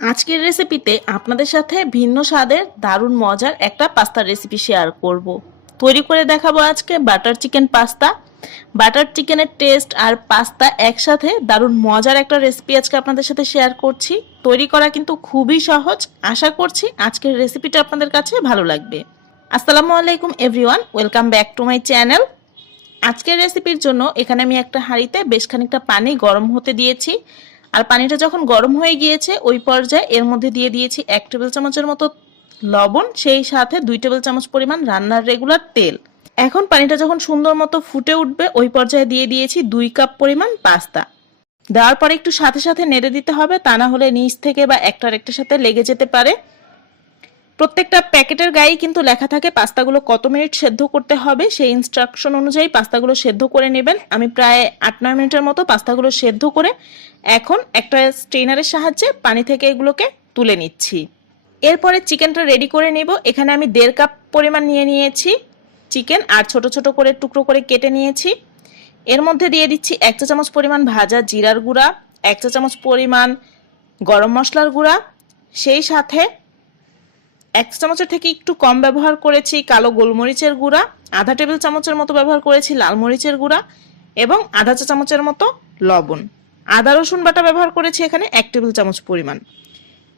আজকের রেসিপিতে আপনাদের সাথে ভিন্ন স্বাদের দারুণ মজার একটা পাস্তার রেসিপি শেয়ার করব। তৈরি করে দেখাবো আজকে বাটার চিকেন পাস্তা বাটার চিকেনের টেস্ট আর পাস্তা একসাথে দারুণ মজার একটা রেসিপি আজকে আপনাদের সাথে শেয়ার করছি। তৈরি করা কিন্তু খুবই সহজ। আশা করছি আজকের রেসিপিটা আপনাদের কাছে ভালো লাগবে। আসসালামু আলাইকুম everyone welcome back to my channel আজকের রেসিপির জন্য এখানে আমি একটা হাঁড়িতে বেশ খানিকটা পানি গরম হতে দিয়েছি। আর পানিটা যখন গরম হয়ে গিয়েছে, ওই পর্যায়ে এর মধ্যে দিয়ে দিয়েছি এক টেবিল চামচের মতো লবণ, সেই সাথে দুই টেবিল চামচ পরিমাণ রান্নার রেগুলার তেল। এখন পানিটা যখন সুন্দর মতো ফুটে উঠবে, ওই পর্যায়ে দিয়ে দিয়েছি দুই কাপ পরিমাণ পাস্তা। দেওয়ার পরে একটু সাথে সাথে নেড়ে দিতে হবে, তা না হলে নিচ থেকে বা একটার একটার সাথে লেগে যেতে পারে। প্রত্যেকটা প্যাকেটের গায়ে কিন্তু লেখা থাকে পাস্তাগুলো কত মিনিট সেদ্ধ করতে হবে, সেই ইনস্ট্রাকশন অনুযায়ী পাস্তাগুলো সেদ্ধ করে নেবেন। আমি প্রায় আট নয় মিনিটের মতো পাস্তাগুলো সেদ্ধ করে এখন একটা স্ট্রেনারের সাহায্যে পানি থেকে এগুলোকে তুলে নিচ্ছি। এরপরে চিকেনটা রেডি করে নেব। এখানে আমি দেড় কাপ পরিমাণ নিয়ে নিয়েছি চিকেন আর ছোট ছোট করে টুকরো করে কেটে নিয়েছি। এর মধ্যে দিয়ে দিচ্ছি এক চা চামচ পরিমাণ ভাজা জিরার গুঁড়া, এক চা চামচ পরিমাণ গরম মশলার গুঁড়া, সেই সাথে এক চামচের থেকে একটু কম ব্যবহার করেছি কালো গোলমরিচের গুঁড়া, আধা টেবিল চামচের মতো ব্যবহার করেছি লাল মরিচের গুঁড়া এবং আধা চা চামচের মতো লবণ। আদা, রসুন বাটা ব্যবহার করেছি এখানে এক টেবিল চামচ পরিমাণ।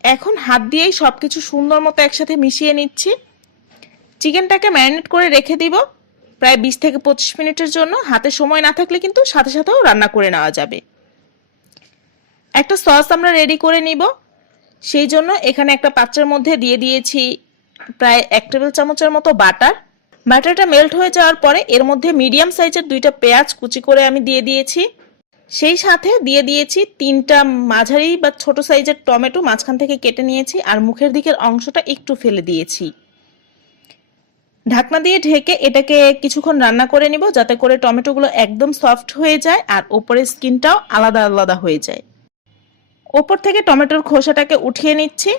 এখন হাত দিয়েই সব কিছু সুন্দর মতো একসাথে মিশিয়ে নিচ্ছি। চিকেনটাকে ম্যারিনেট করে রেখে দিব। প্রায় বিশ থেকে পঁচিশ মিনিটের জন্য। হাতে সময় না থাকলে কিন্তু সাথে সাথেও রান্না করে নেওয়া যাবে। একটা সস আমরা রেডি করে নিব। সেই জন্য এখানে একটা পাত্রের মধ্যে দিয়ে দিয়েছি প্রায় এক টেবিল চামচের মতো বাটার। বাটারটা মেল্ট হয়ে যাওয়ার পরে এর মধ্যে মিডিয়াম সাইজের দুইটা পেঁয়াজ কুচি করে আমি দিয়ে দিয়েছি। সেই সাথে দিয়ে দিয়েছি তিনটা মাঝারি বা ছোট সাইজের টমেটো মাঝখান থেকে কেটে নিয়েছি আর মুখের দিকের অংশটা একটু ফেলে দিয়েছি। ঢাকনা দিয়ে ঢেকে এটাকে কিছুক্ষণ রান্না করে নিব যাতে করে টমেটোগুলো একদম সফট হয়ে যায় আর ওপরের স্কিনটাও আলাদা আলাদা হয়ে যায়। ওপর থেকে টমেটোর খোসাটাকে উঠিয়ে নিচ্ছি।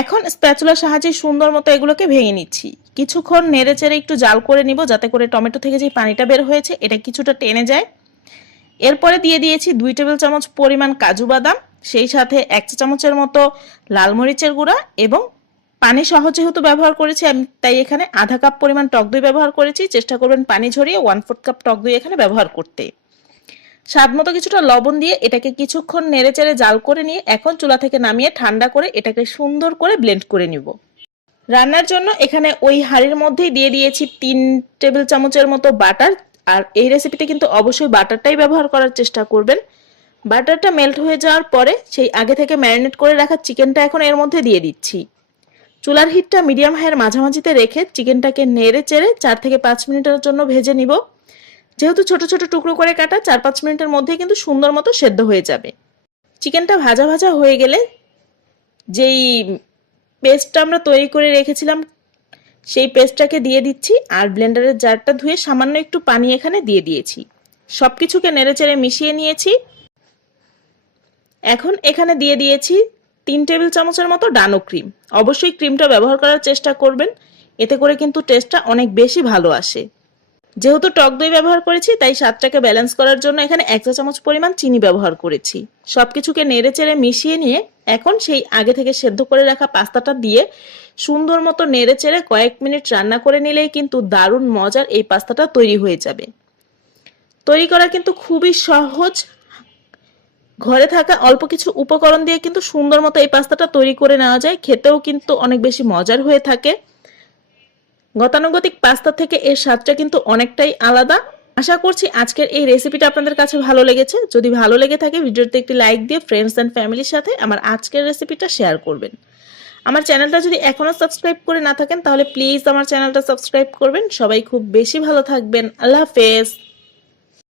এখন স্প্যাচুলার সাহায্যে সুন্দর মতো এগুলোকে ভেঙে নিচ্ছি। কিছুক্ষণ নেড়ে চেড়ে একটু জাল করে নিব যাতে করে টমেটো থেকে যে পানিটা বের হয়েছে এটা কিছুটা টেনে যায়। এরপরে দিয়ে দিয়েছি দুই টেবিল চামচ পরিমাণ কাজু বাদাম, সেই সাথে এক চা চামচের মতো লাল মরিচের গুঁড়া এবং পানি সহ যেহেতু ব্যবহার করেছি, আমি তাই এখানে আধা কাপ পরিমাণ টক দই ব্যবহার করেছি। চেষ্টা করবেন পানি ঝরিয়ে ওয়ান ফোর্থ কাপ টক দই এখানে ব্যবহার করতে। স্বাদ মতো কিছুটা লবণ দিয়ে এটাকে কিছুক্ষণ নেড়ে চেড়ে জাল করে নিয়ে এখন চুলা থেকে নামিয়ে ঠান্ডা করে এটাকে সুন্দর করে ব্লেন্ড করে নিব। রান্নার জন্য এখানে ওই হাঁড়ির মধ্যেই দিয়ে দিয়েছি তিন টেবিল চামচের মতো বাটার আর এই রেসিপিতে কিন্তু অবশ্যই বাটারটাই ব্যবহার করার চেষ্টা করবেন। বাটারটা মেল্ট হয়ে যাওয়ার পরে সেই আগে থেকে ম্যারিনেট করে রাখা চিকেনটা এখন এর মধ্যে দিয়ে দিচ্ছি। চুলার হিটটা মিডিয়াম হাইয়ের মাঝামাঝিতে রেখে চিকেনটাকে নেড়ে চেড়ে চার থেকে পাঁচ মিনিটের জন্য ভেজে নিব। যেহেতু ছোট ছোট টুকরো করে কাটা, চার পাঁচ মিনিটের মধ্যে কিন্তু সুন্দর মতো সেদ্ধ হয়ে যাবে। চিকেনটা ভাজা ভাজা হয়ে গেলে যেই পেস্টটা আমরা তৈরি করে রেখেছিলাম সেই পেস্টটাকে দিয়ে দিচ্ছি আর ব্লেন্ডারের জারটা ধুয়ে সামান্য একটু পানি এখানে দিয়ে দিয়েছি। সব কিছুকে নেড়ে চেড়ে মিশিয়ে নিয়েছি। এখন এখানে দিয়ে দিয়েছি তিন টেবিল চামচের মতো ডানো ক্রিম। অবশ্যই ক্রিমটা ব্যবহার করার চেষ্টা করবেন। এতে করে কিন্তু টেস্টটা অনেক বেশি ভালো আসে। যেহেতু টক দই ব্যবহার করেছি, তাই স্বাদটাকে ব্যালেন্স করার জন্য এখানে এক চা চামচ পরিমাণ চিনি ব্যবহার করেছি। সবকিছুকে নেড়ে চেড়ে মিশিয়ে নিয়ে এখন সেই আগে থেকে সেদ্ধ করে রাখা পাস্তাটা দিয়ে সুন্দর মতো নেড়ে চেড়ে কয়েক মিনিট রান্না করে নিলেই কিন্তু দারুণ মজার এই পাস্তাটা তৈরি হয়ে যাবে। তৈরি করা কিন্তু খুবই সহজ। ঘরে থাকা অল্প কিছু উপকরণ দিয়ে কিন্তু সুন্দর মতো এই পাস্তাটা তৈরি করে নেওয়া যায়। খেতেও কিন্তু অনেক বেশি মজার হয়ে থাকে। গতানুগতিক পাস্তা থেকে এর স্বাদটা কিন্তু অনেকটাই আলাদা। আশা করছি আজকের এই রেসিপিটা আপনাদের কাছে ভালো লেগেছে। যদি ভালো লেগে থাকে, ভিডিওতে একটি লাইক দিয়ে ফ্রেন্ডস অ্যান্ড ফ্যামিলির সাথে আমার আজকের রেসিপিটা শেয়ার করবেন। আমার চ্যানেলটা যদি এখনও সাবস্ক্রাইব করে না থাকেন, তাহলে প্লিজ আমার চ্যানেলটা সাবস্ক্রাইব করবেন। সবাই খুব বেশি ভালো থাকবেন। আল্লাহ হাফেজ।